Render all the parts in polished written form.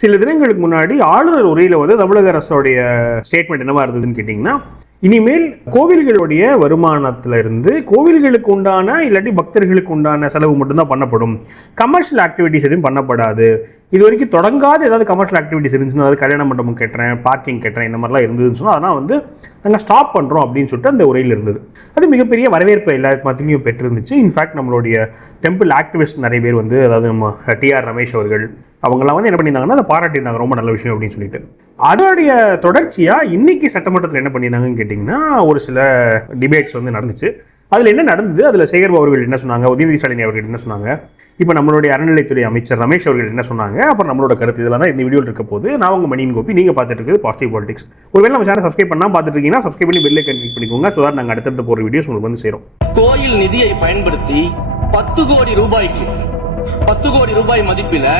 சில தினங்களுக்கு முன்னாடி ஆளுநர் உரையில் வந்து தமிழக அரசுடைய ஸ்டேட்மெண்ட் என்னவா இருந்ததுன்னு கேட்டிங்கன்னா, இனிமேல் கோவில்களுடைய வருமானத்துல இருந்து கோவில்களுக்கு உண்டான இல்லாட்டி பக்தர்களுக்கு உண்டான செலவு மட்டும்தான் பண்ணப்படும், கமர்ஷியல் ஆக்டிவிட்டிஸ் எதுவும் பண்ணப்படாது. இது வரைக்கும் தொடங்காத ஏதாவது கமர்ஷியல் ஆக்டிவிட்டிஸ் இருந்துச்சுன்னா, அதாவது கல்யாண மண்டபம் கட்டுறேன், பார்க்கிங் கட்டுறேன், இந்த மாதிரிலாம் இருந்ததுன்னு சொன்னால் அதெல்லாம் வந்து நாங்கள் ஸ்டாப் பண்ணுறோம் அப்படின்னு சொல்லிட்டு அந்த உரையில் இருந்தது. அது மிகப்பெரிய வரவேற்பு எல்லாருக்கு மத்தியிலையும் பெற்றிருந்துச்சு. இன்ஃபேக்ட் நம்மளுடைய டெம்பிள் ஆக்டிவிஸ்ட் நிறைய பேர் வந்து, அதாவது நம்ம டிஆர் ரமேஷ் அவர்கள் அவங்களாம் வந்து என்ன பண்ணியிருந்தாங்கன்னா அதை பாராட்டியிருந்தாங்க, ரொம்ப நல்ல விஷயம் அப்படின்னு சொல்லிட்டு. அதோடைய தொடர்ச்சியாக இன்னைக்கு சட்டமன்றத்தில் என்ன பண்ணியிருந்தாங்கன்னு கேட்டிங்கன்னா, ஒரு சில டிபேட்ஸ் வந்து நடந்துச்சு. அதில் என்ன நடந்தது, அதில் சேகர்பாபு அவர்கள் என்ன சொன்னாங்க, உதயநிதி ஸ்டாலின் அவர்கள் என்ன சொன்னாங்க, இப்போ நம்மளுடைய அறநிலைத்துறை அமைச்சர் ரமேஷ் அவர்கள் என்ன சொன்னாங்க, அப்புறம் நம்மளோட கருத்து, இதெல்லாம் தான் இந்த வீடியோவில் இருக்க போது. நான் உங்கள் மணியின் கோபி, நீங்கள் பார்த்துட்டு இருக்குது பாசிட்டிவ் பாலிடிக்ஸ். ஒருவேளை நம்ம சேனல் சப்ஸ்கிரைப் பண்ணால் பார்த்துட்டு இருக்கீங்கன்னா சப்ஸ்கிரைப் பண்ணி பெல் ஐகான் கிளிக் பண்ணிக்கோங்க. ஸோ தட் நாங்கள் அடுத்தடுத்த போகிற வீடியோஸ் உங்களுக்கு வந்து சேரும். கோயில் நிதியை பயன்படுத்தி 10 கோடி ரூபாய்க்கு 10 கோடி ரூபாய் மதிப்பில்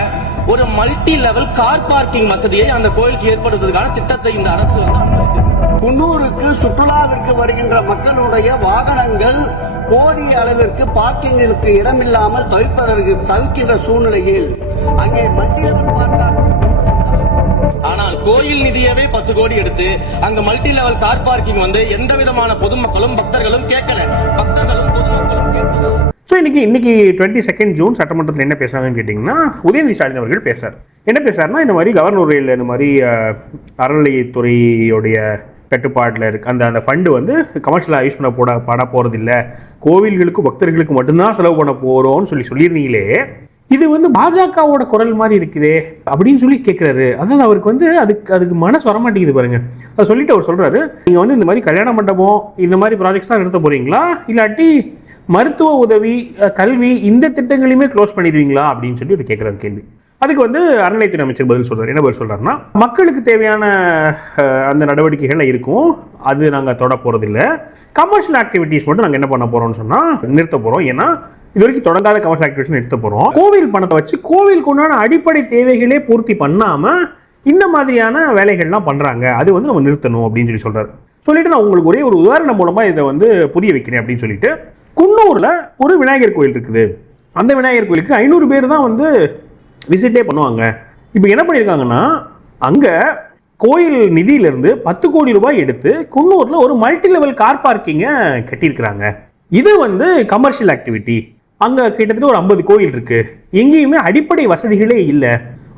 ஒரு மல்டி லெவல் கார் பார்க்கிங் வசதியை அந்த கோயிலுக்கு ஏற்படுத்துவதற்கான திட்டத்தை இந்த அரசு அனுமதித்தது. குன்னூருக்கு சுற்றுலாவிற்கு வருகின்ற மக்களுடைய வாகனங்கள் போதிய அளவிற்கு பார்க்கிங்கிற்கு இடமில்லாமல் தவிக்கின்ற சூழ்நிலையில் அங்கே மல்டி லெவல் பார்க்கிங், ஆனால் கோயில் நிதியவே 10 கோடி எடுத்து அங்க மல்டி லெவல் கார் பார்க்கிங் வந்து எந்த விதமான பொதுமக்களும் பக்தர்களும் கேட்கல, பக்தர்களும் பொதுமக்களும் கேட்கல. ஸோ இன்னைக்கு 22 ஜூன் சட்டமன்றத்தில் என்ன பேசுறாங்கன்னு கேட்டிங்கன்னா, உதயநிதி ஸ்டாலின் அவர்கள் பேசுறார். என்ன பேசுறாருன்னா, இந்த மாதிரி கவர்னர் உரையில் இந்த மாதிரி அறநிலையத்துறையுடைய கட்டுப்பாட்டில் இருக்கு அந்த ஃபண்டு வந்து கமர்ஷியலாக யூஸ் பண்ண போகிறதில்ல, கோவில்களுக்கு பக்தர்களுக்கு மட்டும்தான் செலவு பண்ண போகிறோம்னு சொல்லியிருந்தீங்களே, இது வந்து பாஜகவோட குரல் மாதிரி இருக்குதே அப்படின்னு சொல்லி கேட்குறாரு. அதாவது அவருக்கு வந்து அதுக்கு மனசு வரமாட்டேங்குது பாருங்க. அதை சொல்லிட்டு அவர் சொல்கிறாரு, நீங்கள் வந்து இந்த மாதிரி கல்யாண மண்டபம் இந்த மாதிரி ப்ராஜெக்ட்ஸ் தான் நடத்த போகிறீங்களா, இல்லாட்டி மருத்துவ உதவி, கல்வி இந்த திட்டங்களையுமே க்ளோஸ் பண்ணிடுவீங்களா அப்படின்னு சொல்லி அவர் கேட்குறாரு கேள்வி. அதுக்கு வந்து அறநிலையத்துறை அமைச்சர் பதில் சொல்கிறார். என்ன பதில் சொல்கிறாருன்னா, மக்களுக்கு தேவையான அந்த நடவடிக்கைகள் இருக்கும், அது நாங்கள் தொட போகிறதில்ல. கமர்ஷியல் ஆக்டிவிட்டீஸ் மட்டும் நாங்கள் என்ன பண்ண போகிறோம்னு சொன்னால் நிறுத்த போகிறோம். ஏன்னா இது வரைக்கும் தொடங்காத கமர்ஷியல் ஆக்டிவிட்டிஸ் நிறுத்த போகிறோம். கோவில் பணத்தை வச்சு கோவிலுக்கு உண்டான அடிப்படை தேவைகளே பூர்த்தி பண்ணாமல் இந்த மாதிரியான வேலைகள்லாம் பண்ணுறாங்க, அது வந்து நம்ம நிறுத்தணும் அப்படின்னு சொல்லி சொல்கிறார். சொல்லிட்டு நான் உங்களுக்கு ஒரே ஒரு உதாரணம் மூலமாக இதை வந்து புரிய வைக்கிறேன் அப்படின்னு சொல்லிட்டு, குன்னூரில் ஒரு விநாயகர் கோயில் இருக்குது. அந்த விநாயகர் கோயிலுக்கு 500 பேர் தான் வந்து விசிட்டே பண்ணுவாங்க. இப்போ என்ன பண்ணியிருக்காங்கன்னா, அங்கே கோயில் நிதியிலிருந்து 10 கோடி ரூபாய் எடுத்து குன்னூரில் ஒரு மல்டி லெவல் கார் பார்க்கிங்கை கட்டியிருக்கிறாங்க. இது வந்து கமர்ஷியல் ஆக்டிவிட்டி. அங்கே கிட்டத்தட்ட ஒரு 50 கோயில் இருக்கு, எங்கேயுமே அடிப்படை வசதிகளே இல்லை.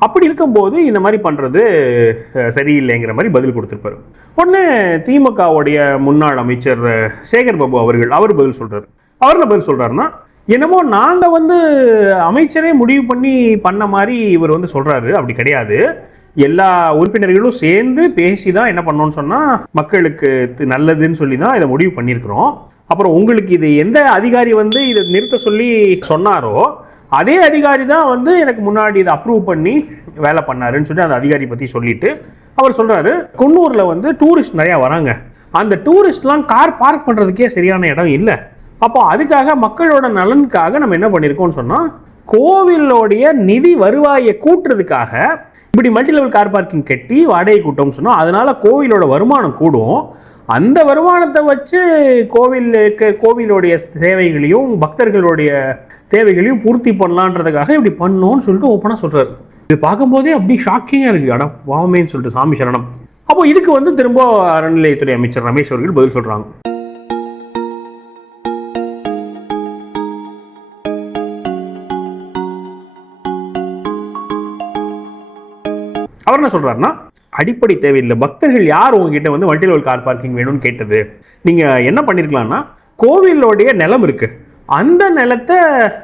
அப்படி இருக்கும்போது இந்த மாதிரி பண்ணுறது சரியில்லைங்கிற மாதிரி பதில் கொடுத்துருப்பாரு. உடனே திமுகவுடைய முன்னாள் அமைச்சர் சேகர்பாபு அவர் பதில் சொல்றாரு. அவர் என்ன பதில் சொல்றாருன்னா, என்னமோ நாங்கள் வந்து அமைச்சரே முடிவு பண்ண மாதிரி இவர் வந்து சொல்றாரு. அப்படி கிடையாது, எல்லா உறுப்பினர்களும் சேர்ந்து பேசி தான் என்ன பண்ணோன்னு சொன்னால் மக்களுக்கு நல்லதுன்னு சொல்லி தான் இதை முடிவு பண்ணியிருக்கிறோம். அப்புறம் உங்களுக்கு இது எந்த அதிகாரி வந்து இதை நிறுத்த சொல்லி சொன்னாரோ அதே அதிகாரி தான் வந்து எனக்கு முன்னாடி இதை அப்ரூவ் பண்ணி வேலை பண்ணாருன்னு சொல்லி அந்த அதிகாரி பற்றி சொல்லிட்டு அவர் சொல்கிறாரு, குன்னூரில் வந்து டூரிஸ்ட் நிறையா வராங்க, அந்த டூரிஸ்ட்லாம் கார் பார்க் பண்ணுறதுக்கே சரியான இடம் இல்லை. அப்போ அதுக்காக மக்களோட நலனுக்காக நம்ம என்ன பண்ணியிருக்கோம்னு சொன்னால், கோவிலோடைய நிதி வருவாயை கூட்டுறதுக்காக இப்படி மல்டி லெவல் கார் பார்க்கிங் கட்டி வாடகை கூட்டம்னு சொன்னால் அதனால கோவிலோட வருமானம் கூடும். அந்த வருமானத்தை வச்சு கோவிலோடைய தேவைகளையும் பக்தர்களுடைய தேவைகளையும் பூர்த்தி பண்ணலான்றதுக்காக இப்படி பண்ணோன்னு சொல்லிட்டு ஓப்பனாக சொல்கிறார். இது பார்க்கும்போதே அப்படி ஷாக்கிங்காக இருக்குது. அட பாவமேன்னு சொல்லிட்டு சாமி சரணம். அப்போ இதுக்கு வந்து திரும்ப அறநிலையத்துறை அமைச்சர் ரமேஷ் அவர்கள் பதில் சொல்கிறாங்க. அவர் என்ன சொல்றாருன்னா, அடிப்படை தேவையில்லை, பக்தர்கள் யார் உங்ககிட்ட வந்து மல்டி லெவல் கார் பார்க்கிங் வேணும்னு கேட்டது, நீங்கள் என்ன பண்ணியிருக்கலாம்னா, கோவிலோடைய நிலம் இருக்குது, அந்த நிலத்தை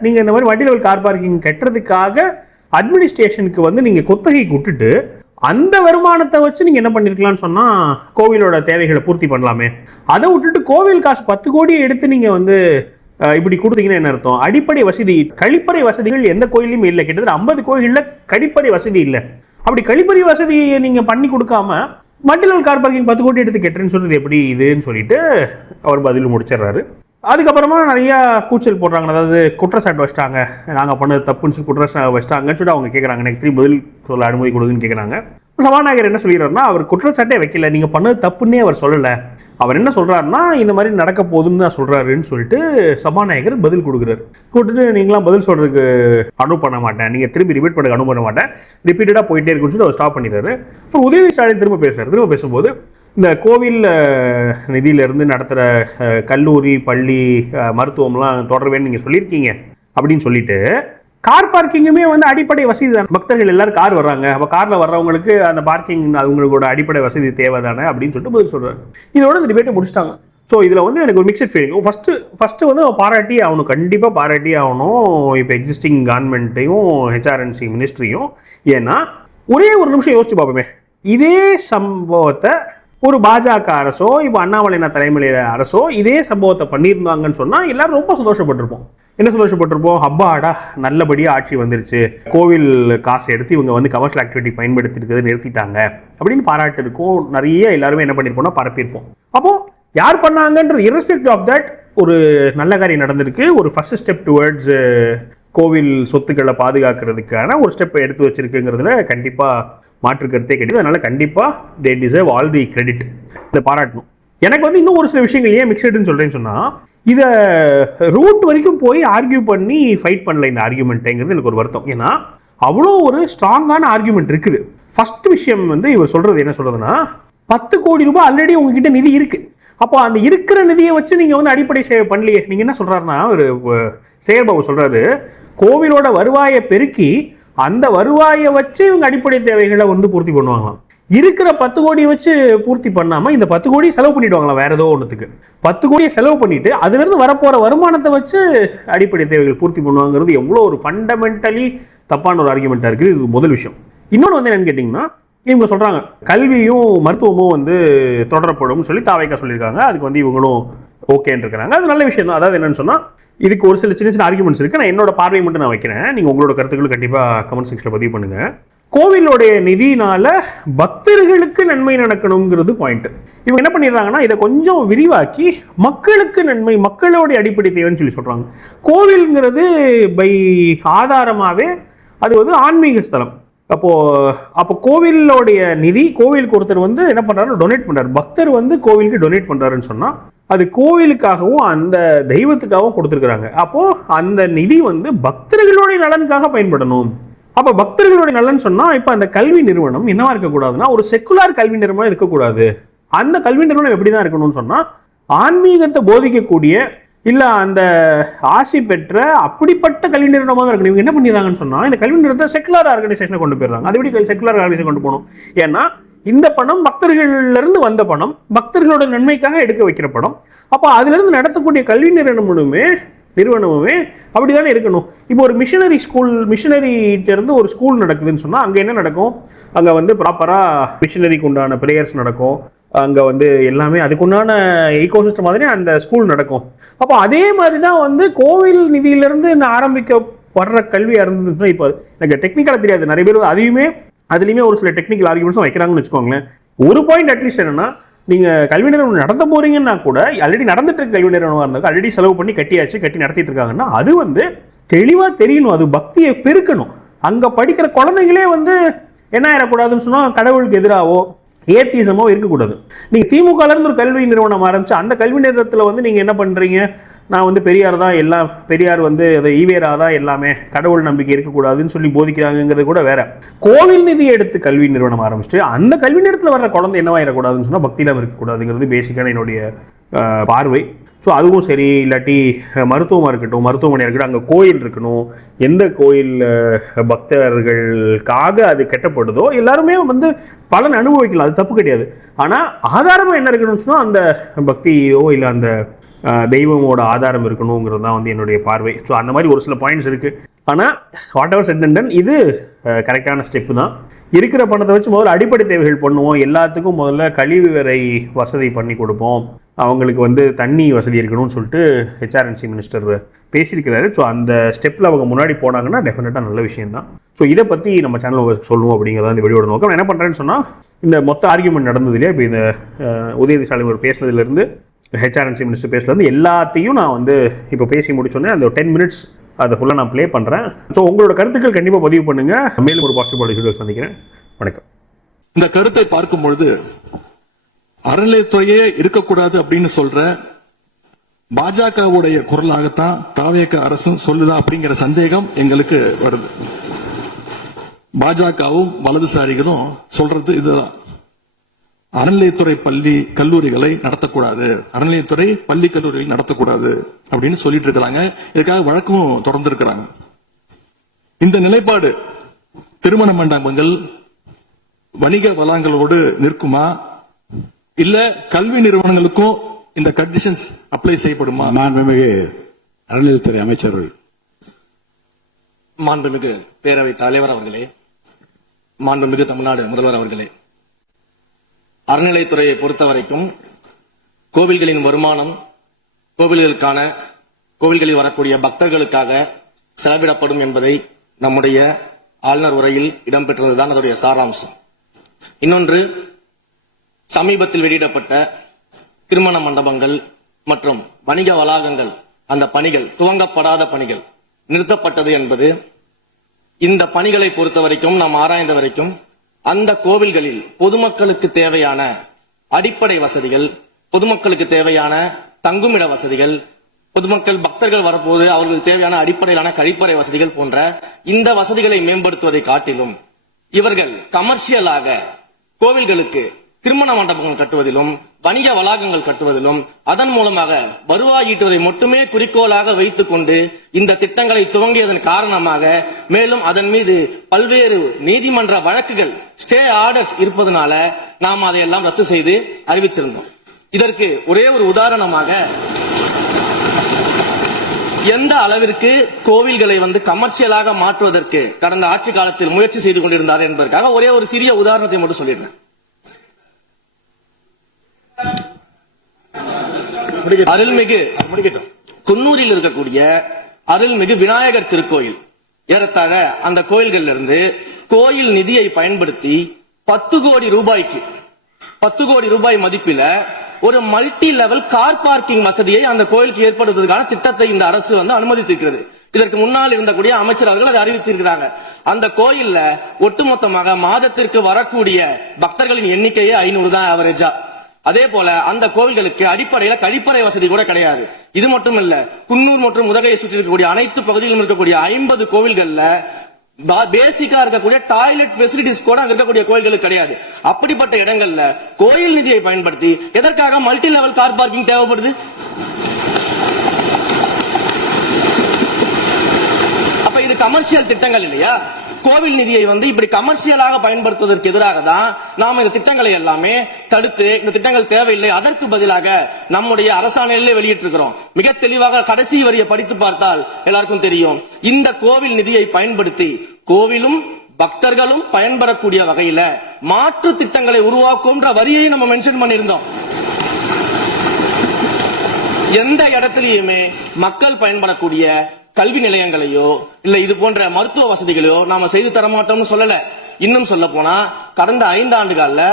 நீங்கள் இந்த மாதிரி மல்டி லெவல் கார் பார்க்கிங் கட்டுறதுக்காக அட்மினிஸ்ட்ரேஷனுக்கு வந்து நீங்கள் குத்தகைக்கு விட்டுட்டு அந்த வருமானத்தை வச்சு நீங்கள் என்ன பண்ணியிருக்கலாம்னு சொன்னால் கோவிலோட தேவைகளை பூர்த்தி பண்ணலாமே. அதை விட்டுட்டு கோவில் காசு 10 கோடியை எடுத்து நீங்கள் வந்து இப்படி கொடுத்தீங்கன்னா என்ன அர்த்தம்? அடிப்படை வசதி, கழிப்பறை வசதிகள் எந்த கோயிலையும் இல்லை. கிட்டத்தட்ட 50 கோயிலில் கழிப்பறை வசதி இல்லை. அப்படி கழிப்பறை வசதியை நீங்கள் பண்ணி கொடுக்காம மல்டி லெவல் கார் பார்க்கிங் 10 கோடி எடுத்து கெட்டுறேன்னு சொல்றது எப்படி இதுன்னு சொல்லிட்டு அவர் பதில் முடிச்சிடுறாரு. அதுக்கப்புறமா நிறையா கூச்சல் போடுறாங்க, அதாவது குற்றச்சாட்டு வச்சிட்டாங்க, நாங்கள் பண்ணது தப்புன்னு சொல்லி குற்றச்சாட்டு வச்சிட்டாங்கன்னு சொல்லிட்டு அவங்க கேட்குறாங்க, எனக்கு திரும்பி பதில் சொல்ல அனுமதி கொடுக்குன்னு கேட்குறாங்க. சபாநாயகர் என்ன சொல்லிடுறாருன்னா, அவர் குற்றச்சாட்டே வைக்கல, நீங்க பண்ணது தப்புன்னே அவர் சொல்லல. அவர் என்ன சொல்றாருன்னா, இந்த மாதிரி நடக்க போகுதுன்னு தான் சொல்றாருன்னு சொல்லிட்டு சபாநாயகர் பதில் கொடுக்குறாரு. கொடுத்துட்டு நீங்களாம் பதில் சொல்றதுக்கு அனுமதி பண்ண மாட்டேன், நீங்க திரும்பி ரிப்பீட் பண்ண அனுமதி பண்ண மாட்டேன், ரிப்பீட்டடா போயிட்டே இருக்குன்னு சொல்லிட்டு அவர் ஸ்டாப் பண்ணிடுறாரு. அப்புறம் உதயநிதி ஸ்டாலின் திரும்ப பேசும்போது இந்த கோவில் நிதியிலிருந்து நடத்துகிற கல்லூரி பள்ளி மருத்துவம்லாம் தொடர்வேன்னு நீங்கள் சொல்லியிருக்கீங்க அப்படின்னு சொல்லிட்டு, கார் பார்க்கிங்குமே வந்து அடிப்படை வசதி தான். பக்தர்கள் எல்லாரும் கார் வர்றாங்க, அப்போ காரில் வர்றவங்களுக்கு அந்த பார்க்கிங் அவங்களோட அடிப்படை வசதி தேவை தானே அப்படின்னு சொல்லிட்டு பதில் சொல்கிறார். இதோட இந்த டிபேட்டை முடிச்சிட்டாங்க. ஸோ இதில் வந்து எனக்கு ஒரு மிக்சட் ஃபீலிங். ஃபஸ்ட்டு வந்து பாராட்டி ஆகணும், கண்டிப்பாக பாராட்டி ஆகணும் இப்போ எக்ஸிஸ்டிங் கவர்மெண்ட்டையும் ஹெச்ஆர்என்சி மினிஸ்ட்ரியும். ஏன்னா ஒரே ஒரு நிமிஷம் யோசிச்சு பார்ப்போமே, இதே சம்பவத்தை ஒரு பாஜக அரசோ இப்போ அண்ணாமலைனா தலைமையில அரசோ இதே சம்பவத்தை பண்ணியிருந்தாங்கன்னு சொன்னால் எல்லாரும் ரொம்ப சந்தோஷப்பட்டிருப்போம். என்ன சந்தோஷப்பட்டிருப்போம், அப்பாடா நல்லபடியாக ஆட்சி வந்துருச்சு, கோவில் காசு எடுத்து இவங்க வந்து கமர்ஷியல் ஆக்டிவிட்டி பயன்படுத்திருக்கிறது நிறுத்திட்டாங்க அப்படின்னு பாராட்டு இருக்கும். நிறைய எல்லாருமே என்ன பண்ணியிருப்போம்னா பரப்பியிருப்போம். அப்போ யார் பண்ணாங்கன்றது இரஸ்பெக்ட் ஆஃப் தட் ஒரு நல்ல காரியம் நடந்திருக்கு. ஒரு ஃபர்ஸ்ட் ஸ்டெப் டுவர்ட்ஸ் கோவில் சொத்துக்களை பாதுகாக்கிறதுக்கான ஒரு ஸ்டெப் எடுத்து வச்சிருக்குங்கிறதுல கண்டிப்பாக மாற்று கருத்தே கிடையாது. அதனால கண்டிப்பாக they deserve all the credit, இதை பாராட்டணும். எனக்கு வந்து இன்னும் ஒரு சில விஷயங்கள் ஏன் மிக்சடுன்னு சொல்கிறேன்னு சொன்னால், இதை ரூட் வரைக்கும் போய் ஆர்கியூ பண்ணி ஃபைட் பண்ணல இந்த ஆர்கியூமெண்ட்டுங்கிறது எனக்கு ஒரு வருத்தம். ஏன்னா அவ்வளோ ஒரு ஸ்ட்ராங்கான ஆர்கியூமெண்ட் இருக்குது. ஃபர்ஸ்ட் விஷயம் வந்து இவர் சொல்கிறது என்ன சொல்கிறதுனா, 10 கோடி ரூபாய் ஆல்ரெடி உங்ககிட்ட நிதி இருக்குது. அப்போ அந்த இருக்கிற நிதியை வச்சு நீங்கள் வந்து அடிப்படை சேவை பண்ணலையே. நீங்கள் என்ன சொல்கிறாருன்னா, ஒரு சேகர்பாபு சொல்கிறாரு, கோவிலோட வருவாயை பெருக்கி அந்த வருவாயை வச்சு இவங்க அடிப்படை தேவைகளை வந்து பூர்த்தி பண்ணுவாங்களாம். இருக்கிற 10 கோடியை வச்சு பூர்த்தி பண்ணாமல் இந்த 10 கோடியை செலவு பண்ணிடுவாங்களா வேற ஏதோ ஒன்றுத்துக்கு. 10 கோடியை செலவு பண்ணிட்டு அதுலேருந்து வரப்போகிற வருமானத்தை வச்சு அடிப்படை தேவைகள் பூர்த்தி பண்ணுவாங்கிறது எவ்வளோ ஒரு ஃபண்டமெண்டலி தப்பான ஒரு ஆர்குமெண்ட்டாக இருக்குது. இது முதல் விஷயம். இன்னொன்று வந்து என்னன்னு கேட்டிங்கன்னா, இவங்க சொல்கிறாங்க கல்வியும் மருத்துவமும் வந்து தொடரப்படும் சொல்லி தாவைக்கா சொல்லியிருக்காங்க. அதுக்கு வந்து இவங்களும் ஓகேன்னு இருக்கிறாங்க. அது நல்ல விஷயம் தான். அதாவது என்னன்னு சொன்னால், இதுக்கு ஒரு சின்ன சின்ன ஆர்குமெண்ட்ஸ் இருக்குது. நான் என்னோட பார்வையை மட்டும் நான் வைக்கிறேன். நீங்கள் உங்களோட கருத்துக்கள் கண்டிப்பாக கமெண்ட் செக்ஷனில் பதிவு பண்ணுங்கள். கோவிலோடைய நிதியினால பக்தர்களுக்கு நன்மை நடக்கணுங்கிறது பாயிண்ட். இவங்க என்ன பண்ணிடுறாங்கன்னா, இதை கொஞ்சம் விரிவாக்கி மக்களுக்கு நன்மை, மக்களோடைய அடிப்படை தேவைன்னு சொல்லி சொல்கிறாங்க. கோவில்ங்கிறது பை ஆதாரமாகவே அது வந்து ஆன்மீக ஸ்தலம். அப்போ கோவிலோடைய நிதி, கோவிலுக்கு ஒருத்தர் வந்து என்ன பண்ணுறாரு, டொனேட் பண்ணுறாரு. பக்தர் வந்து கோவிலுக்கு டொனேட் பண்ணுறாருன்னு சொன்னால் அது கோவிலுக்காகவும் அந்த தெய்வத்துக்காகவும் கொடுத்துருக்குறாங்க. அப்போது அந்த நிதி வந்து பக்தர்களுடைய நலனுக்காக பயன்படணும். அப்போ பக்தர்களுடைய நலன் சொன்னால், இப்போ அந்த கல்வி நிறுவனம் என்னவா இருக்கக்கூடாதுன்னா, ஒரு செக்குலார் கல்வி நிறுவனம் இருக்கக்கூடாது. அந்த கல்வி நிறுவனம் எப்படி தான் இருக்கணும்னு சொன்னால், ஆன்மீகத்தை போதிக்கக்கூடிய இல்லை அந்த ஆசி பெற்ற அப்படிப்பட்ட கல்வி நிறுவனமாக இருக்கணும். இவங்க என்ன பண்ணிடுறாங்கன்னு சொன்னால், இந்த கல்வி நிறுவனத்தை செக்குலர் ஆர்கனைசேஷனை கொண்டு போயிடுறாங்க. அது எப்படி செக்குலர் ஆர்கனைசேஷன் கொண்டு போகணும்? ஏன்னா இந்த பணம் பக்தர்களிலிருந்து வந்த பணம், பக்தர்களோட நன்மைக்காக எடுக்க வைக்கிற பணம். அப்போ அதுலேருந்து நடத்தக்கூடிய கல்வி நிறுவனமுமே அப்படிதானே இருக்கணும். இப்போ ஒரு மிஷனரிட்டேருந்து ஒரு ஸ்கூல் நடக்குதுன்னு சொன்னால் அங்கே என்ன நடக்கும்? அங்கே வந்து ப்ராப்பராக மிஷனரிக்கு உண்டான ப்ரேயர்ஸ் நடக்கும். அங்கே வந்து எல்லாமே அதுக்குண்டான ஈகோசிஸ்டம் மாதிரி அந்த ஸ்கூல் நடக்கும். அப்போ அதே மாதிரி தான் வந்து கோவில் நிதியிலேருந்து ஆரம்பிக்கப்படுற கல்வியாக இருந்ததுன்னா, இப்போ எனக்கு டெக்னிக்கலாக தெரியாது, நிறைய பேர் அதுலேயுமே ஒரு சில டெக்னிக்கல் ஆர்குமெண்ட்ஸும் வைக்கிறாங்கன்னு வச்சுக்கோங்களேன். ஒரு பாயிண்ட் அட்லீஸ்ட் என்னன்னா, நீங்கள் கல்வி நிறுவனம் நடத்த போறீங்கன்னா கூட, ஆல்ரெடி நடந்துட்டு இருக்க கல்வி நிறுவனமாக இருந்தாலும் ஆல்ரெடி செலவு பண்ணி கட்டி நடத்திட்டு இருக்காங்கன்னா அது வந்து தெளிவாக தெரியணும். அது பக்தியை பெருக்கணும். அங்கே படிக்கிற குழந்தைங்களே வந்து என்ன ஆயிடக்கூடாதுன்னு சொன்னால், கடவுளுக்கு எதிராகவோ ஏத்திசமோ இருக்கக்கூடாது. நீங்கள் திமுகலேருந்து ஒரு கல்வி நிறுவனம் ஆரம்பிச்சு அந்த கல்வி நிறுவனத்தில் வந்து நீங்கள் என்ன பண்ணுறீங்க, நான் வந்து பெரியார் தான் எல்லாம், பெரியார் வந்து அதை ஈவேரா தான் எல்லாமே, கடவுள் நம்பிக்கை இருக்கக்கூடாதுன்னு சொல்லி போதிக்கிறாங்கிறது கூட வேற. கோவில் நிதி எடுத்து கல்வி நிறுவனம் ஆரம்பிச்சுட்டு அந்த கல்வி நிறுவனத்தில் வர்ற குழந்தை என்னவாயிடக்கூடாதுன்னு சொன்னால் பக்தியிடம் இருக்கக்கூடாதுங்கிறது பேசிக்கான என்னுடைய பார்வை. ஸோ அதுவும் சரி, இல்லாட்டி மருத்துவமாக இருக்கட்டும், மருத்துவமனையாக இருக்கட்டும், அங்கே கோயில் இருக்கணும். எந்த கோயில் பக்தர்களுக்காக அது கட்டப்படுதோ எல்லாருமே வந்து பலன் அனுபவிக்கலாம், அது தப்பு கிடையாது. ஆனால் ஆதாரமாக என்ன இருக்கணும்னு சொன்னால் அந்த பக்தியோ இல்லை அந்த தெய்வமோட ஆதாரம் இருக்கணுங்கிறது தான் வந்து என்னுடைய பார்வை. ஸோ அந்த மாதிரி ஒரு சில பாயிண்ட்ஸ் இருக்குது. ஆனால் what ever said and ton, இது கரெக்டான ஸ்டெப்பு தான். இருக்கிற பணத்தை வச்சு முதல்ல அடிப்படை தேவைகள் பண்ணுவோம். எல்லாத்துக்கும் முதல்ல கழிவுறை வசதி பண்ணி கொடுப்போம். அவங்களுக்கு வந்து தண்ணி வசதி இருக்கணும்னு சொல்லிட்டு ஹெச்ஆர்என்சி மினிஸ்டர் பேசியிருக்கிறாரு. ஸோ அந்த ஸ்டெப்பில் அவங்க முன்னாடி போனாங்கன்னா டெஃபினட்டாக நல்ல விஷயம் தான். ஸோ இதை பற்றி நம்ம சேனலில் சொல்லுவோம் அப்படிங்கிறத இந்த வீடியோட நோக்கம். என்ன பண்ணுறேன்னு சொன்னால், இந்த மொத்த ஆர்கியூமெண்ட் நடந்தது இல்லையா, இப்போ இந்த உதயநிதி ஸ்டாலின் ஒரு பேசுனதுலேருந்து ஹெச்ஆர்என்சி மினிஸ்டர் பேசுகிறது எல்லாத்தையும் நான் வந்து இப்போ பேசி முடிச்சோன்னே அந்த 10 minutes அதை ஃபுல்லாக நான் ப்ளே பண்ணுறேன். ஸோ உங்களோட கருத்துக்கள் கண்டிப்பாக பதிவு பண்ணுங்கள். மேலும் ஒரு பாசிட்டிவ் வீடியோ சந்திக்கிறேன். வணக்கம். இந்த கருத்தை பார்க்கும் பொழுது அறநிலையத்துறையே இருக்கக்கூடாது அப்படின்னு சொல்ற பாஜகவுடைய குரலாகத்தான் தாவேக அரசும் சொல்லுதா அப்படிங்கிற சந்தேகம் எங்களுக்கு வருது. பாஜகவும் வலதுசாரிகளும் சொல்றது இதுதான், அறநிலையத்துறை பள்ளி கல்லூரிகளை நடத்தக்கூடாது, அறநிலையத்துறை பள்ளி கல்லூரிகளை நடத்தக்கூடாது அப்படின்னு சொல்லிட்டு இருக்கிறாங்க. இதுக்காக வழக்கும் தொடர்ந்து இருக்கிறாங்க. இந்த நிலைப்பாடு திருமண மண்டபங்கள் வணிக வளங்களோடு நிற்குமா, இல்ல கல்வி நிறுவனங்களுக்கும் இந்த கண்டிஷன்ஸ் அப்ளை செய்யப்படுமா? மாண்புமிகு அறநிலையத்துறை அமைச்சர்கள். மாண்புமிகு பேரவைத் தலைவர் அவர்களே, மாண்புமிகு தமிழ்நாடு முதல்வர் அவர்களே, அறநிலைத்துறையை பொறுத்தவரைக்கும் கோவில்களின் வருமானம் கோவில்களுக்கான, கோவில்களில் வரக்கூடிய பக்தர்களுக்காக செலவிடப்படும் என்பதை நம்முடைய ஆளுநர் உரையில் இடம்பெற்றதுதான் அதனுடைய சாராம்சம். இன்னொன்று, சமீபத்தில் வெளியிடப்பட்ட திருமண மண்டபங்கள் மற்றும் வணிக வளாகங்கள், அந்த பணிகள் துவங்கப்படாத பணிகள் நிறுத்தப்பட்டது என்பது, இந்த பணிகளை பொறுத்த வரைக்கும் நாம் ஆராய்ந்த வரைக்கும் அந்த கோவில்களில் பொதுமக்களுக்கு தேவையான அடிப்படை வசதிகள், பொதுமக்களுக்கு தேவையான தங்குமிட வசதிகள், பொதுமக்கள் பக்தர்கள் வரப்போது அவர்களுக்கு தேவையான அடிப்படையிலான கழிப்பறை வசதிகள் போன்ற இந்த வசதிகளை மேம்படுத்துவதை காட்டிலும் இவர்கள் கமர்ஷியலாக கோவில்களுக்கு திருமண மண்டபங்கள் கட்டுவதிலும் வணிக வளாகங்கள் கட்டுவதிலும் அதன் மூலமாக வருவாய் ஈட்டுவதை மட்டுமே குறிக்கோளாக வைத்துக் கொண்டு இந்த திட்டங்களை துவங்கியதன் காரணமாக மேலும் அதன் மீது பல்வேறு நீதிமன்ற வழக்குகள், ஸ்டே ஆர்டர்ஸ் இருப்பதனால நாம் அதையெல்லாம் ரத்து செய்து அறிவிச்சிருந்தோம். இதற்கு ஒரே ஒரு உதாரணமாக, எந்த அளவிற்கு கோவில்களை கமர்ஷியலாக மாற்றுவதற்கு கடந்த ஆட்சி காலத்தில் முயற்சி செய்து கொண்டிருந்தார் என்பதற்காக ஒரே ஒரு சிறிய உதாரணத்தை மட்டும் சொல்லிடுறேன். அருள்மிகு குன்னூரில் இருக்கக்கூடிய அருள்மிகு விநாயகர் திருக்கோயில், ஏறத்தாழ அந்த கோயில்கள் இருந்து கோயில் நிதியை பயன்படுத்தி 10 கோடி ரூபாய்க்கு 10 கோடி ரூபாய் மதிப்பில ஒரு மல்டி லெவல் கார் பார்க்கிங் வசதியை அந்த கோயிலுக்கு ஏற்படுத்துவதற்கான திட்டத்தை இந்த அரசு அனுமதித்திருக்கிறது. இதற்கு முன்னால் இருந்தக்கூடிய அமைச்சர் அவர்கள் அதை அறிவித்திருக்கிறாங்க. அந்த கோயில்ல ஒட்டுமொத்தமாக மாதத்திற்கு வரக்கூடிய பக்தர்களின் எண்ணிக்கையே 500 தான் ஆவரேஜா. அதே போல அந்த கோவில்களுக்கு அடிப்படையில கழிப்பறை வசதி கூட கிடையாது. இது மட்டும் இல்ல, குன்னூர் மற்றும் உதகையை சுற்றி இருக்கக்கூடிய அனைத்து பகுதிகளிலும் இருக்கக்கூடிய 50 கோவில்கள்ல பேசிக்கா இருக்கக்கூடிய டாய்லெட் ஃபெசிலிட்டிஸ் கூட இருக்கக்கூடிய கோயில்களுக்கு கிடையாது. அப்படிப்பட்ட இடங்கள்ல கோயில் நிதியை பயன்படுத்தி எதற்காக மல்டி லெவல் கார் பார்க்கிங் தேவைப்படுது? அப்ப இது கமர்ஷியல் திட்டங்கள் இல்லையா? கோவில் நிதியை இப்படி கமர்ஷியலாக பயன்படுத்துவதற்கு எதிராக தான் நாம இந்த திட்டங்களை எல்லாமே தடுத்து, இந்த திட்டங்கள் தேவையில்லை, அதற்கு பதிலாக நம்முடைய அரசாணையிலே வெளியிட்டிருக்கிறோம். மிக தெளிவாக கடைசி வரியை படித்து பார்த்தால் எல்லாருக்கும் தெரியும். இந்த கோவில் நிதியை பயன்படுத்தி கோவிலும் பக்தர்களும் பயன்படக்கூடிய வகையில மாற்று திட்டங்களை உருவாக்கும்ன்ற வரியை நம்ம மென்ஷன் பண்ணியிருந்தோம். எந்த இடத்திலேயுமே மக்கள் பயன்படக்கூடிய கல்வி நிலையங்களையோ இல்ல இது போன்ற மருத்துவ வசதிகளையோ நாம செய்து தரமாட்டோம்னு சொல்லல. இன்னும் சொல்ல போனா கடந்த 5 ஆண்டுகள்ல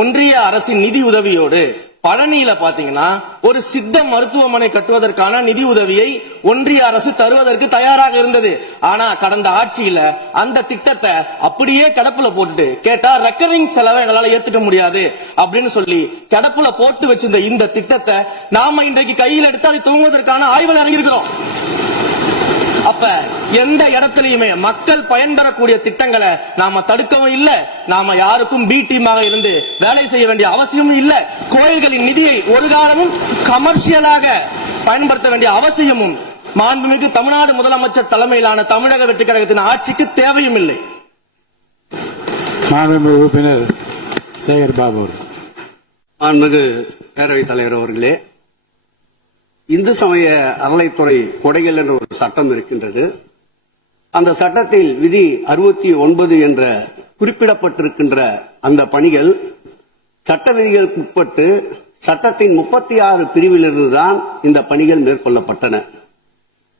ஒன்றிய அரசின் நிதி உதவியோடு பழனியில பாத்தீங்கன்னா ஒரு சித்த மருத்துவமனை கட்டுவதற்கான நிதி உதவியை ஒன்றிய அரசு தருவதற்கு தயாராக இருந்தது. ஆனா கடந்த ஆட்சியில அந்த திட்டத்தை அப்படியே கிடப்புல போட்டுட்டு, கேட்டா ரெக்கரிங் செலவை எங்களால ஏத்துக்க முடியாது அப்படின்னு சொல்லி கிடப்புல போட்டு வச்சிருந்த இந்த திட்டத்தை நாம இன்றைக்கு கையில் எடுத்து அதை துவங்குவதற்கான ஆய்வில் இறங்கியிருக்கிறோம். அப்ப எந்த இடத்திலையுமே மக்கள் பயன்பெறக்கூடிய திட்டங்களை நாம தடுக்கவும் இல்ல, நாம யாருக்கும் பி டீமாக இருந்து வேலை செய்ய வேண்டிய அவசியமும் இல்ல. கோயில்களின் நிதியை ஒரு காலமும் கமர்ஷியலாக பயன்படுத்த வேண்டிய அவசியமும் மாண்புமிகு தமிழ்நாடு முதலமைச்சர் தலைமையிலான தமிழக வெற்றி கழகத்தின் ஆட்சிக்கு தேவையும் இல்லை. மாண்புமிகு உறுப்பினர் சேகர் பாபு. மாண்புமிகு பேரவைத் தலைவர் அவர்களே, இந்து சமய அறநிலைத்துறை கொடைகள் என்ற ஒரு சட்டம் இருக்கின்றது. அந்த சட்டத்தில் விதி 69 என்ற குறிப்பிடப்பட்டிருக்கின்ற அந்த பணிகள் சட்ட விதிகளுக்கு உட்பட்டு சட்டத்தின் 36 பிரிவிலிருந்து தான் இந்த பணிகள் மேற்கொள்ளப்பட்டன.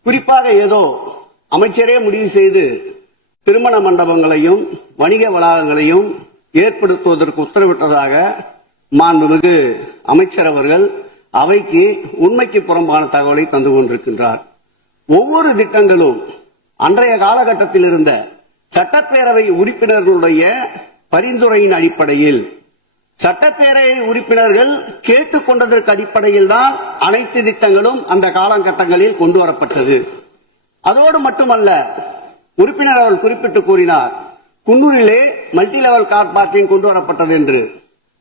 குறிப்பாக ஏதோ அமைச்சரே முடிவு செய்து திருமண மண்டபங்களையும் வணிக வளாகங்களையும் ஏற்படுத்துவதற்கு உத்தரவிட்டதாக மாண்புமிகு அமைச்சர் அவர்கள் அவைக்கு உண்மைக்கு புறம்பான தகவலை தந்து கொண்டிருக்கின்றார். ஒவ்வொரு திட்டங்களும் அன்றைய காலகட்டத்தில் இருந்த சட்டப்பேரவை உறுப்பினர்களுடைய பரிந்துரையின் அடிப்படையில் சட்டப்பேரவை உறுப்பினர்கள் கேட்டுக்கொண்டதற்கு அடிப்படையில் தான் அனைத்து திட்டங்களும் அந்த காலகட்டங்களில் கொண்டு வரப்பட்டது. அதோடு மட்டுமல்ல, உறுப்பினர் அவர்கள் குறிப்பிட்டு கூறினார், குன்னூரிலே மல்டி லெவல் கார் பார்க்கிங் கொண்டு வரப்பட்டது என்று.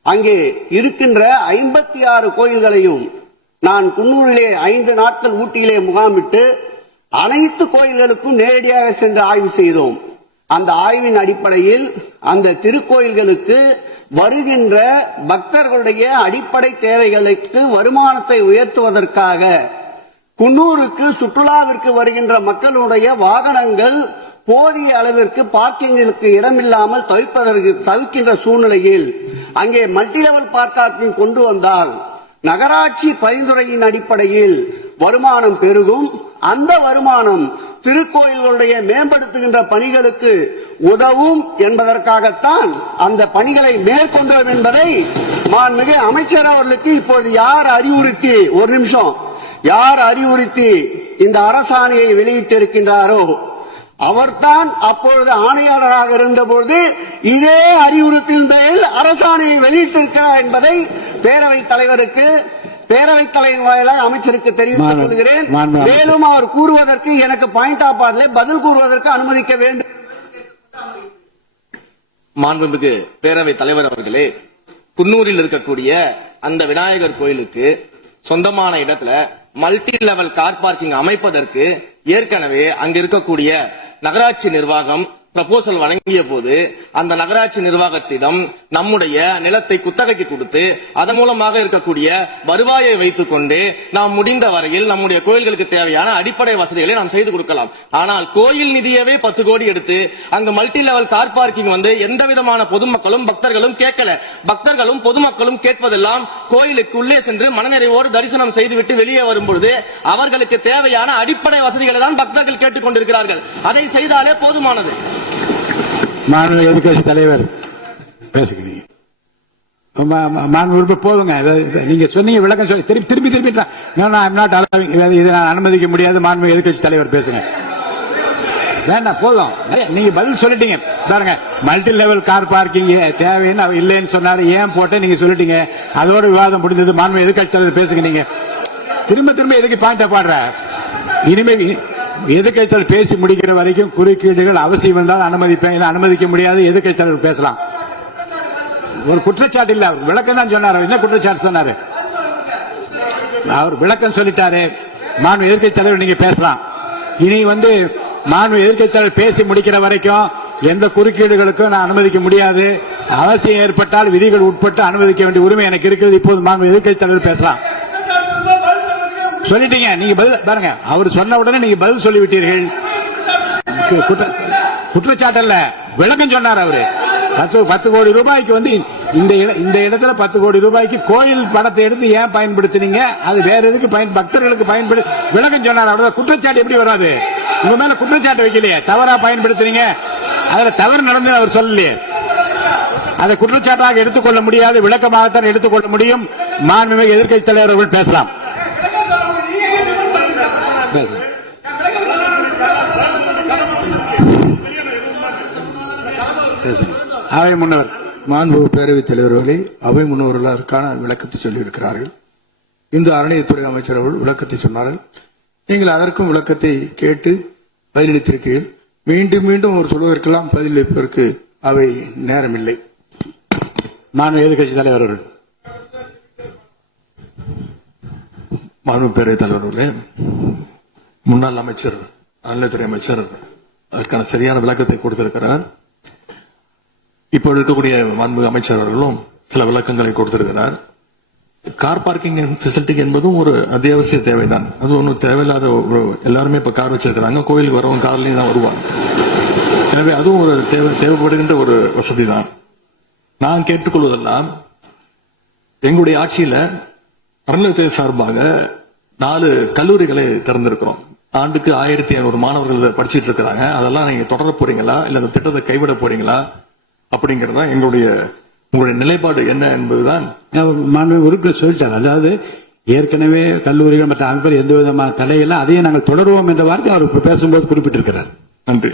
அங்கே இருக்கின்ற 56 கோயில்களையும் நான் குன்னூரிலே 5 நாட்கள் ஊட்டியிலே முகாமிட்டு அனைத்து கோயில்களுக்கும் நேரடியாக சென்று ஆய்வு செய்தோம். அந்த ஆய்வின் அடிப்படையில் அந்த திருக்கோயில்களுக்கு வருகின்ற பக்தர்களுடைய அடிப்படை தேவைகளுக்கு வருமானத்தை உயர்த்துவதற்காக குன்னூருக்கு சுற்றுலாவிற்கு வருகின்ற மக்களுடைய வாகனங்கள் போதிய அளவிற்கு பார்க்கிங்களுக்கு இடமில்லாமல் தவிக்கின்ற சூழ்நிலையில் அங்கே மல்டி லெவல் பார்க்கிங் கொண்டு வந்தால் நகராட்சி பரிந்துரையின் அடிப்படையில் வருமானம் பெருகும். அந்த வருமானம் திருக்கோயில்களுடைய மேம்படுத்துகின்ற பணிகளுக்கு உதவும் என்பதற்காகத்தான் அந்த பணிகளை மேற்கொண்டோம் என்பதை மாண்புமிகு அமைச்சர் அவர்களுக்கு இப்போது யார் அறிவுறுத்தி, ஒரு நிமிஷம், யார் அறிவுறுத்தி இந்த அரசாணையை வெளியிட்டிருக்கின்றாரோ அவர்தான் அப்பொழுது ஆணையாளராக இருந்தபோது இதே அறிவுறுத்தின் பேரில் அரசாணையை வெளியிட்டிருக்கிறார் என்பதை பேரவைத் தலைவருக்கு, பேரவைத் தலைவர் வாயிலாக அமைச்சருக்கு தெரிவித்துக் கொள்கிறேன். மேலும் அவர் கூறுவதற்கு எனக்கு பாயிண்ட் ஆஃப் ஆர்டர் பதில் கூறுவதற்கு அனுமதிக்க வேண்டும். மாண்புமிகு பேரவைத் தலைவர் அவர்களே, குன்னூரில் இருக்கக்கூடிய அந்த விநாயகர் கோயிலுக்கு சொந்தமான இடத்துல மல்டி லெவல் கார் பார்க்கிங் அமைப்பதற்கு ஏற்கனவே அங்க இருக்கக்கூடிய நகராட்சி நிர்வாகம் ப்ரப்போசல் வழங்கிய போது அந்த நகராட்சி நிர்வாகத்திடம் நம்முடைய நிலத்தை குத்தகைக்கு கொடுத்து அதன் மூலமாக இருக்கக்கூடிய வருவாயை வைத்துக் கொண்டு நாம் முடிந்த வரையில் நம்முடைய கோயில்களுக்கு தேவையான அடிப்படை வசதிகளை நாம் செய்து கொடுக்கலாம். ஆனால் கோயில் நிதியவே 10 கோடி எடுத்து அங்கு மல்டி லெவல் கார் பார்க்கிங் வந்து எந்த விதமான பொதுமக்களும் பக்தர்களும் கேட்கல. பக்தர்களும் பொதுமக்களும் கேட்பதெல்லாம் கோயிலுக்கு உள்ளே சென்று மனநிறைவோடு தரிசனம் செய்துவிட்டு வெளியே வரும்பொழுது அவர்களுக்கு தேவையான அடிப்படை வசதிகளை தான் பக்தர்கள் கேட்டுக் கொண்டிருக்கிறார்கள். அதை செய்தாலே போதுமானது. மாநில எதிர்கட்சி தலைவர் பேசுகிறீங்க. போதுங்க, நீங்க சொன்னீங்க விளக்கம் சொல்லி திருப்பி இதை நான் அனுமதிக்க முடியாது. மாண்பு எதிர்கட்சி தலைவர் பேசுங்க. வேண்டாம், போதும். நீங்க பதில் சொல்லிட்டீங்க பாருங்க. மல்டி லெவல் கார் பார்க்கிங் தேவைன்னு அவர் இல்லைன்னு சொன்னாரு, ஏன் போட்ட நீங்க சொல்லிட்டீங்க. அதோட விவாதம் முடிந்தது. மாண்பு எதிர்கட்சி தலைவர் பேசுங்க. நீங்க திரும்ப எதுக்கு பாயிண்ட் பாடுற? இனிமே எதிர்கட்சி தலைவர் பேசி முடிக்கிற வரைக்கும் குறுக்கீடுகள் அவசியம் இருந்தால் அனுமதிப்பேன், அனுமதிக்க முடியாது. எதிர்கட்சி தலைவர் பேசலாம். ஒரு குற்றச்சாட்டு இல்ல, அவர் விளக்கம் தான் சொன்னார். என்ன குற்றச்சாட்டு சொன்னாரு? அவர் விளக்கம் சொல்லிட்டாரு. மாண்பு எதிர்கட்சி தலைவர் நீங்க பேசலாம். இனி மாண்பு எதிர்கட்சி தலைவர் பேசி முடிக்கிற வரைக்கும் எந்த குறுக்கீடுகளுக்கும் நான் அனுமதிக்க முடியாது. அவசியம் ஏற்பட்டால் விதிகள் உட்பட்டு அனுமதிக்க வேண்டிய உரிமை எனக்கு இருக்கிறது. இப்போது மாண்பு எதிர்கட்சி தலைவர் பேசலாம். சொல்லிட்டீங்க, நீங்க பதில் பாருங்க. அவர் சொன்ன உடனே நீங்க பதில் சொல்லிவிட்டீர்கள். குற்றச்சாட்டு அல்ல, விளக்கம் சொன்னார் அவரு. 10 கோடி ரூபாய்க்கு இந்த இடத்துல 10 கோடி ரூபாய்க்கு கோயில் படத்தை எடுத்து ஏன் பயன்படுத்தினீங்க, அது வேற எதுக்கு பக்தர்களுக்கு பயன்படு விளக்கம் சொன்னார். அவ்வளவு குற்றச்சாட்டு எப்படி வராது? உங்க மேல குற்றச்சாட்டு வைக்கலையே, தவறா பயன்படுத்தினீங்க, அதுல தவறு நடந்து அவர் சொல்லலையே. அதை குற்றச்சாட்டாக எடுத்துக்கொள்ள முடியாது, விளக்கமாகத்தான் எடுத்துக்கொள்ள முடியும். மாண்புமிகு எதிர்க்கட்சி தலைவர் அவர்கள் பேசலாம். அவை முன்னவர். மாண்பு பேரவைத் தலைவர்களே, அவை முன்னவர்கள் அதற்கான விளக்கத்தை சொல்லியிருக்கிறார்கள். இந்து அறநிலையத்துறை அமைச்சர் அவர்கள் விளக்கத்தை சொன்னார்கள். நீங்கள் அதற்கும் விளக்கத்தை கேட்டு பதிலளித்திருக்கிறீர்கள். மீண்டும் அவர் சொல்வதற்கெல்லாம் பதிலளிப்பதற்கு அவை நேரமில்லை. மாண்பு எதிர்க்கட்சி தலைவர் அவர்கள். மாண்பு பேரவைத் தலைவர்களே, முன்னாள் அமைச்சர் அறநிலையத்துறை அமைச்சர் அதற்கான சரியான விளக்கத்தை கொடுத்திருக்கிறார். இப்போ இருக்கக்கூடிய மாண்பு அமைச்சர் அவர்களும் சில விளக்கங்களை கொடுத்திருக்கிறார். கார் பார்க்கிங் ஃபெசிலிட்டி என்பதும் ஒரு அத்தியாவசிய தேவைதான். அது ஒன்றும் தேவையில்லாத எல்லாருமே இப்ப கார் வச்சிருக்கிறாங்க. கோயிலுக்கு வரவங்க கார்லயும் தான் வருவாங்க. எனவே அதுவும் ஒரு தேவைப்படுகின்ற ஒரு வசதி தான். நான் கேட்டுக்கொள்வதெல்லாம், எங்களுடைய ஆட்சியில அறநிலையத்துறை சார்பாக 4 கல்லூரிகளை திறந்திருக்கிறோம். ஆண்டுக்கு 1500 மாணவர்கள் படிச்சுட்டு இருக்கிறாங்க. அதெல்லாம் நீங்க தொடர போறீங்களா, இல்ல அந்த திட்டத்தை கைவிட போறீங்களா அப்படிங்கறதா உங்களுடைய நிலைப்பாடு என்ன என்பதுதான். உறுப்பினர் சொல்லிட்டார். அதாவது ஏற்கனவே கல்லூரிகள் மற்ற அமைப்பில் எந்த விதமான தடையெல்லாம் அதையும் நாங்கள் தொடருவோம் என்ற வார்த்தை அவர் பேசும்போது குறிப்பிட்டிருக்கிறார். நன்றி.